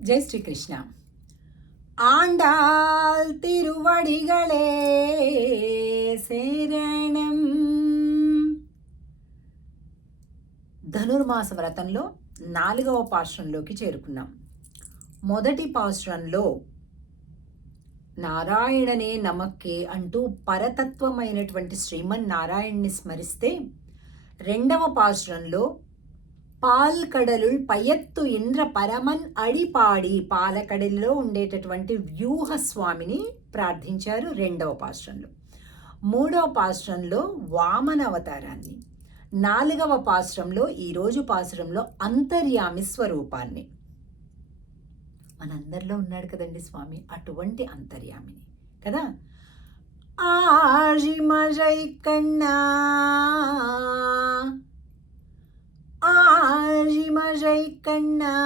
ஜெய் ஸ்ரீ கிருஷ்ணா ஆண்டாள் திருவடிகளே శరణం ధనుర్మాస వ్రతంలో నాలుగవ పాశ్రంలోకి చేరుకున్నాం మొదటి పాశ్రంలో నారాయణనే నమక్కే అంటూ పరతత్వమైనటువంటి శ్రీమన్నారాయణ్ణి స్మరిస్తే రెండవ పాశ్రంలో పాల్కడలుల్ పయత్తు ఇంద్ర పరమన్ అడిపాడి పాలకడలిలో ఉండేటటువంటి వ్యూహస్వామిని ప్రార్థించారు రెండవ పాశ్రంలో. మూడవ పాశ్రంలో వామన అవతారాన్ని నాలుగవ పాశ్రంలో ఈరోజు పాశ్రంలో అంతర్యామి స్వరూపాన్ని. మనందరిలో ఉన్నాడు కదండి స్వామి అటువంటి అంతర్యామిని కదా? ఆజిమజై కన్నా ஆழிமழை கண்ணா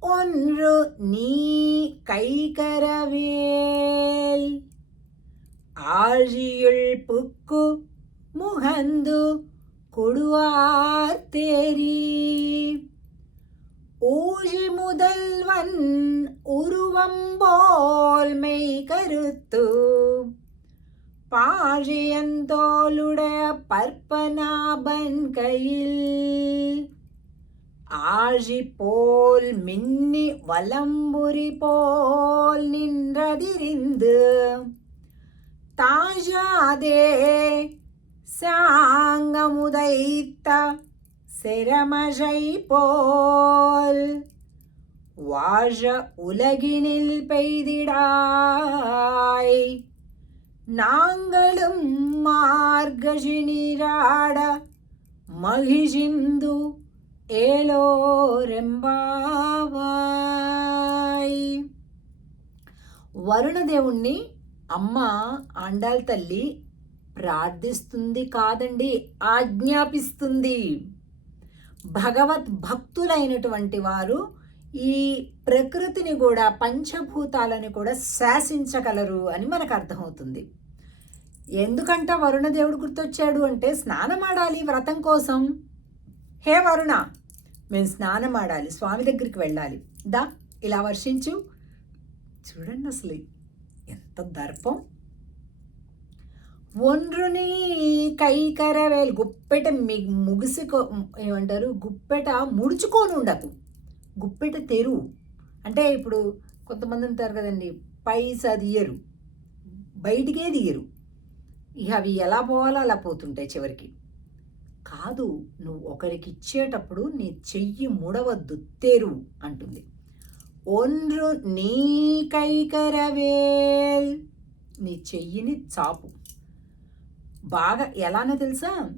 ஒன்று நீ கைகரவேல். ஆழியுள் புக்கு முகந்து கொடுவார் தேரி. ஊழி முதல்வன் உருவம் போல் மெய் கருத்து. பாழியந்தோளுடைய பற்பநாபன் கையில் ஆழி போல் மின்னி வலம்புரி போல் நின்றதிரிந்து தாஜாதே சாங்கமுதைத்த சிரமழை போல் வாழ உலகினில் பெய்திடாய். நாங்களும் மார்கழி நீராட మహిజిందు ఏలోరెంబావాయ్ వరుణదేవుణ్ణి అమ్మ ఆండాల్ తల్లి ప్రార్థిస్తుంది కాదండి ఆజ్ఞాపిస్తుంది భగవత్ భక్తులైనటువంటి వారు ఈ ప్రకృతిని కూడా పంచభూతాలని కూడా శాసించగలరు అని మనకు అర్థమవుతుంది. ఎందుకంట వరుణదేవుడు గుర్తొచ్చాడు అంటే స్నానం ఆడాలి వ్రతం కోసం. హే వరుణ మేము స్నానం ఆడాలి స్వామి దగ్గరికి వెళ్ళాలి. దా ఇలా వర్షించు. చూడండి అసలు ఎంత దర్పం. ఒండ్రుని కైకరవేలు గుప్పెట మి ముగిసి ఏమంటారు? గుప్పెట ముడుచుకొని ఉండకు. గుప్పెట తెరువు అంటే ఇప్పుడు కొంతమంది ఉంటారు కదండి పైసా తీయరు బయటికే దిగరు ఇక అవి ఎలా పోవాలో అలా పోతుంటాయి చివరికి. కాదు నువ్వు ఒకరికి ఇచ్చేటప్పుడు నీ చెయ్యి ముడవద్దు తెరు అంటుంది. ఒండ్రు నీ కైకరవేల్ నీ చెయ్యిని చాపు. బాగా ఎలానో తెలుసా?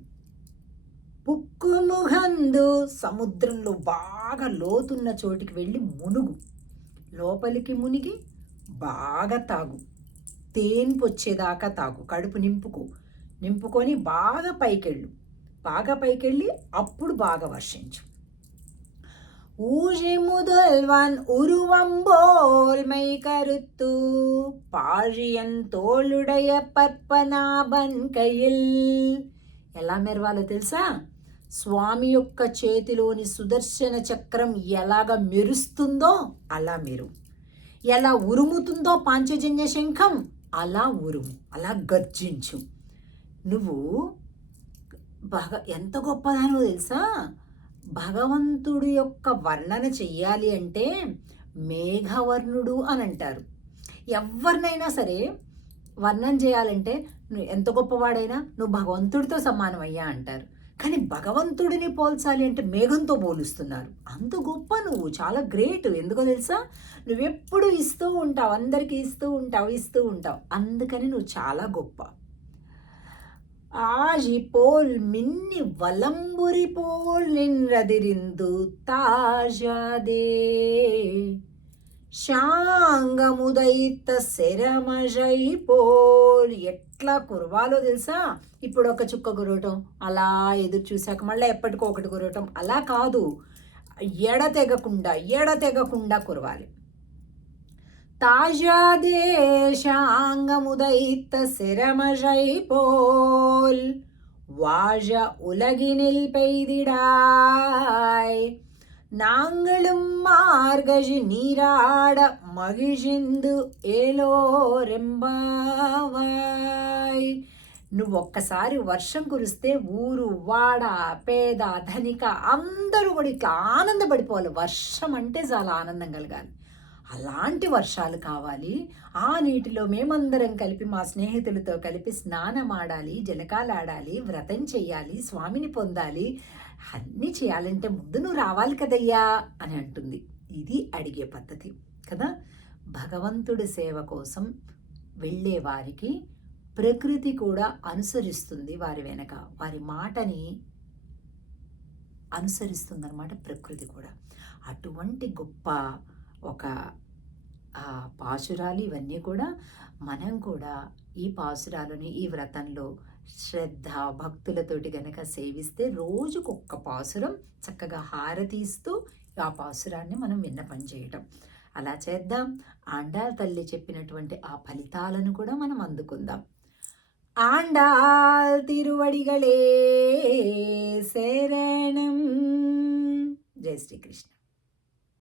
పుక్కుముగందు సముద్రంలో బాగా లోతున్న చోటికి వెళ్ళి మునుగు లోపలికి మునిగి బాగా తాగు తేన్పు వచ్చేదాకా తాగు కడుపు నింపుకో నింపుకొని బాగా పైకెళ్ళు బాగా పైకెళ్ళి అప్పుడు బాగా వర్షించు ஊழி முதல்வன் உருவம்போல் மை கருத்து பாழியன் తోలుడయ పర్పనాభన్ కయిల్ ఎలా మెరవాలో తెలుసా స్వామి యొక్క చేతిలోని సుదర్శన చక్రం ఎలాగ మెరుస్తుందో అలా మెరు ఎలా ఉరుముతుందో పాంచజన్య శంఖం అలా ఉరుము అలా గర్జించు. నువ్వు బాగా ఎంత గొప్పదానో తెలుసా? భగవంతుడు యొక్క వర్ణన చెయ్యాలి అంటే మేఘవర్ణుడు అని అంటారు. ఎవరినైనా సరే వర్ణన చేయాలంటే నువ్వు ఎంత గొప్పవాడైనా నువ్వు భగవంతుడితో సమానమయ్యా అంటారు. కానీ భగవంతుడిని పోల్చాలి అంటే మేఘంతో పోలుస్తున్నారు. అంత గొప్ప నువ్వు చాలా గ్రేట్. ఎందుకో తెలుసా? నువ్వెప్పుడు ఇస్తూ ఉంటావు అందరికీ ఇస్తూ ఉంటావు ఇస్తూ ఉంటావు. అందుకని నువ్వు చాలా గొప్ప. ఆజి పోల్ మిన్ని వలంబురి పోల్ నిన్రదిరిందు తాజాదే. శాంగముదైత శరమజై పోల్ ఎట్లా కురవాలో తెలుసా ఇప్పుడు ఒక చుక్క కురవటం అలా ఎదురు చూశాక మళ్ళీ ఎప్పటికో ఒకటి కురవటం అలా కాదు ఎడతెగకుండా ఎడతెగకుండా కురవాలి தாஜாதேஷாங்கமுதைத்த சிரமழை போல் வாழ உலகினில் பெய்திடாய் நாங்களும் மார்கழி நீராட మగిజిందు ఏలో రెంబావాయ్ నువ్వు ఒక్కసారి వర్షం కురిస్తే ఊరు వాడ పేద ధనిక అందరూ కూడా ఇట్లా ఆనందపడిపోవాలి వర్షం అంటే చాలా ఆనందం కలగాలి అలాంటి వర్షాలు కావాలి ఆ నీటిలో మేమందరం కలిపి మా స్నేహితులతో కలిపి స్నానం ఆడాలి జలకాలు ఆడాలి వ్రతం చెయ్యాలి స్వామిని పొందాలి అన్నీ చేయాలంటే ముందు నువ్వు రావాలి కదయ్యా అని అంటుంది. ఇది అడిగే పద్ధతి కదా? భగవంతుడి సేవ కోసం వెళ్ళే వారికి ప్రకృతి కూడా అనుసరిస్తుంది వారి వెనక. వారి మాటని అనుసరిస్తుంది అనమాట ప్రకృతి కూడా. అటువంటి గొప్ప ఒక పాశురాలు ఇవన్నీ కూడా మనం కూడా ఈ పాసురాలని ఈ వ్రతంలో శ్రద్ధ భక్తులతోటి గనక సేవిస్తే రోజుకొక్క పాసురం చక్కగా హారతీస్తూ ఆ పాసురాన్ని మనం విన్నపం చేయటం. అలా చేద్దాం. ఆండాల తల్లి చెప్పినటువంటి ఆ ఫలితాలను కూడా మనం అందుకుందాం. ఆండాల్ తిరువడిగలే శరణం. జై శ్రీకృష్ణ.